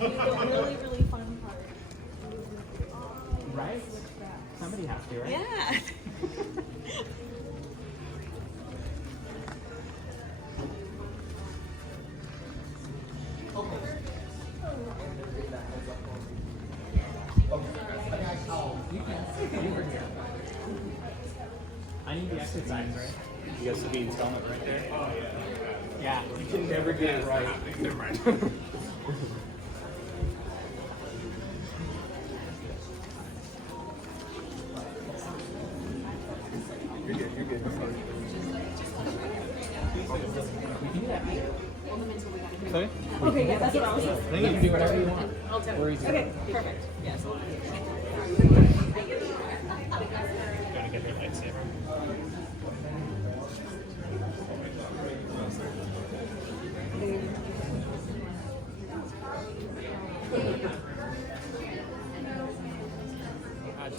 Really, really fun part. Right? Somebody has to, right? Yeah. I need the exercise, right? You guys see the installment right there? Yeah. You can never get it right. Never mind. You're good, you're good. Sorry? Okay, yeah, that's what I was saying. You can do whatever you want. I'll tell We're you. easy. Okay, perfect. Yes. Gotta get their lightsaber.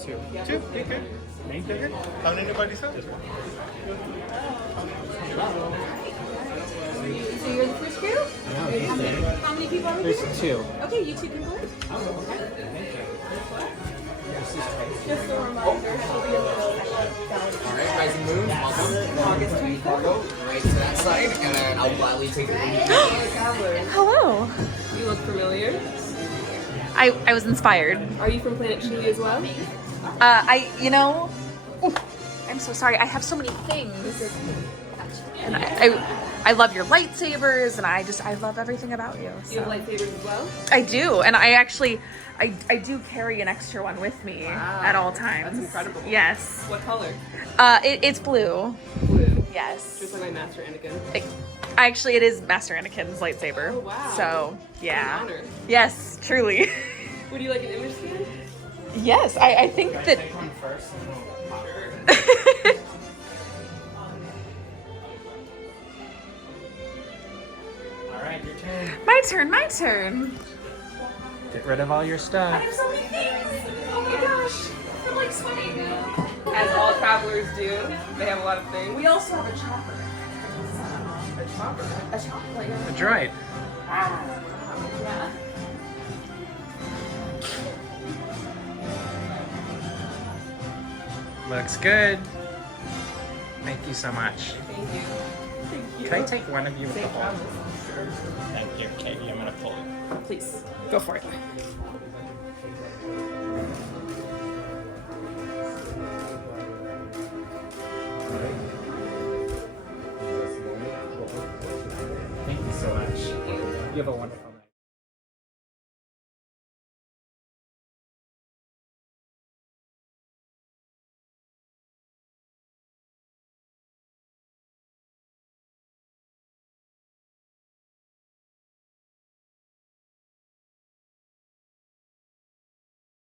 Two. Two? Okay. Main ticket? How many anybody said? So you're the first crew? How many people are we There's here? two. Okay, you two can go. Just a reminder, she'll be in the Alright, Rise and Moon, welcome. August 24th. Right to that side, and then I'll gladly take the lead. Hello. You look familiar. I was inspired. Are you from Planet Chewie as well? I'm so sorry. I have so many things. And I love your lightsabers, and I love everything about you. Do you have So. lightsabers as well? I do, and I do carry an extra one with me at all times. That's incredible. Yes. What color? It's blue. Blue. Yes. Just like my Master Anakin. Actually, it is Master Anakin's lightsaber. Oh, wow. So, yeah. What an honor. Yes, truly. Would you like an image scan? Yes, I think Can I that. take one first? Alright, your turn. My turn. Get rid of all your I stuff. have so many things. Oh my gosh. I'm like sweating. As all travelers do, they have a lot of things. We also have a chopper. A chopper. A chopper. A droid. Yeah. Looks good. Thank you so much. Thank you. Can I take one of you with the whole? Thank you, Katie. I'm gonna pull it. Please, go for it. Thank you so much. You have a wonderful